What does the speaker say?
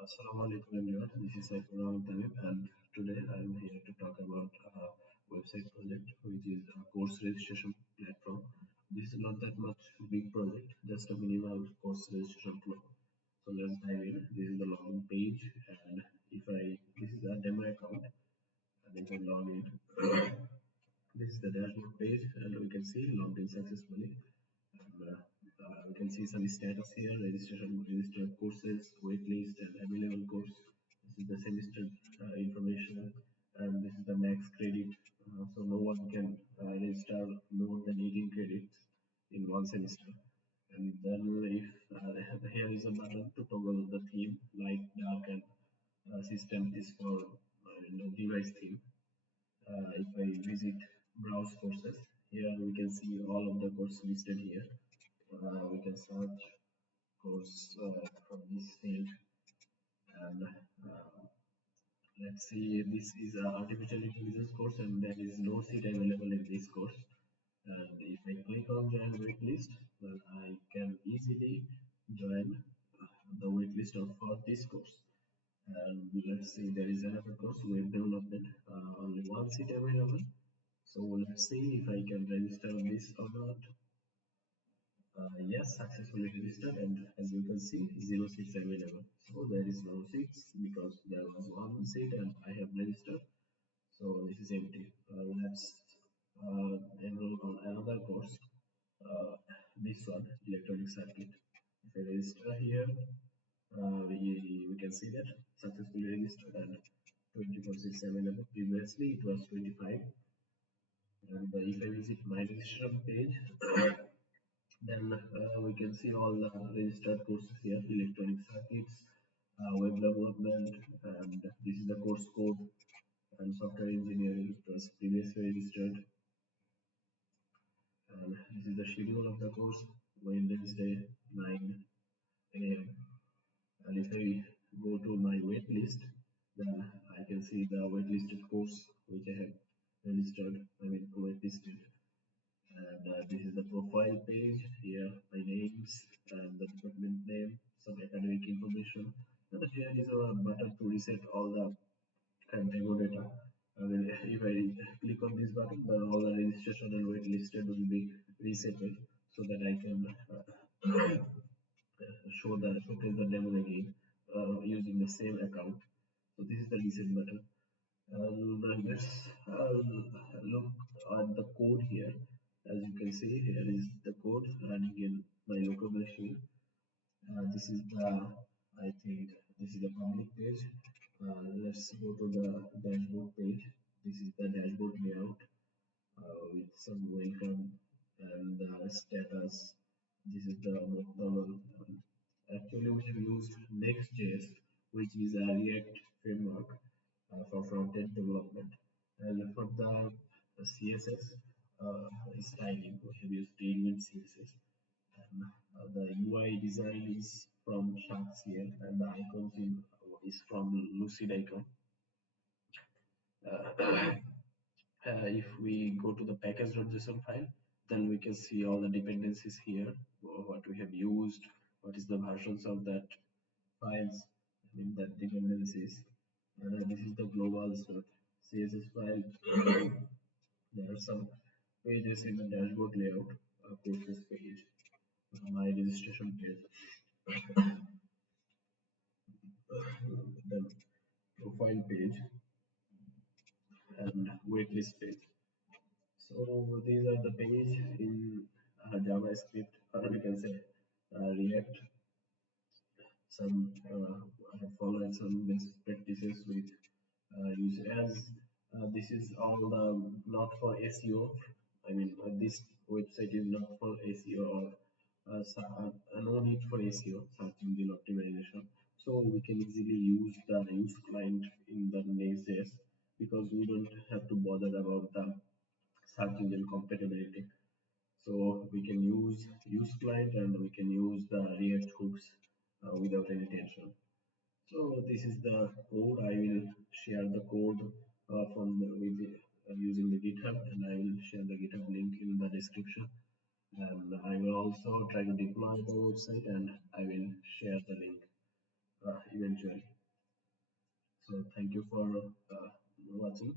Assalamu alaikum everyone. This is Tamim, and today I am here to talk about a website project which is a course registration platform. This is not that much big project, just a minimal course registration flow. So let's dive in. This is the login page, and this is a demo account, and if I log in, this is the dashboard page, and we can see logged in successfully. We can see some status here: registration, registered courses, waitlist, and available course. This is the semester information, and this is the max credit. So no one can register more than 18 credits in one semester. And then if here is a button to toggle the theme, light, dark, and system is for device theme. If I visit browse courses, here we can see all of the courses listed here. We can search course from this field, and let's see, this is a artificial intelligence course and there is no seat available in this course. And if I click on join waitlist, then I can easily join the waitlist for this course. And let's see, there is another course, web development, only one seat available. So let's see if I can register this or not. Yes, successfully registered, and as you can see, 0 seats available. So there is no seats because there was one seat and I have registered. So this is empty. Let's enroll on another course. This one, electronic circuit. If I register here, we can see that successfully registered and 24 seats available. Previously it was 25. And if I visit my registration page, then we can see all the registered courses here: electronic circuits, web development, and this is the course code, and software engineering. It was previously registered, and this is the schedule of the course: Wednesday 9 a.m. And if I go to my wait list, then I can see the waitlisted course which I have registered, waitlisted. And this is the profile page. Here my names and the department name, some academic information, and here is a button to reset all the demo data. If I click on this button, then all the registration and wait listed will be resetted so that I can showcase the demo again using the same account. So this is the reset button. Let's look at the code here. As you can see, here is the code running in my local machine. This is the, I think, this is the public page. Let's go to the dashboard page. This is the dashboard layout with some welcome and status. This is the model. Actually, we have used Next.js, which is a React framework for front-end development. And for the CSS styling, we have used Tailwind CSS. And the UI design is from Sharks here, and the icons is from Lucid Icon. If we go to the package.json file, then we can see all the dependencies here, what we have used, what is the versions of that files, that dependencies. And this is the global CSS file. There are some pages in the dashboard layout, courses page, my registration page, the profile page, and waitlist page. So these are the page in JavaScript, or we can say React. I have followed some best practices with use, as this is all the not for SEO. This website is not for SEO or no need for SEO, search engine optimization. So we can easily use the use client in the Next.js because we don't have to bother about the search engine compatibility. So we can use client and we can use the React hooks without any tension. So this is the code. I will share the code using the GitHub, and I will share the GitHub link in the description. And I will also try to deploy the website, and I will share the link. eventually. So thank you for watching.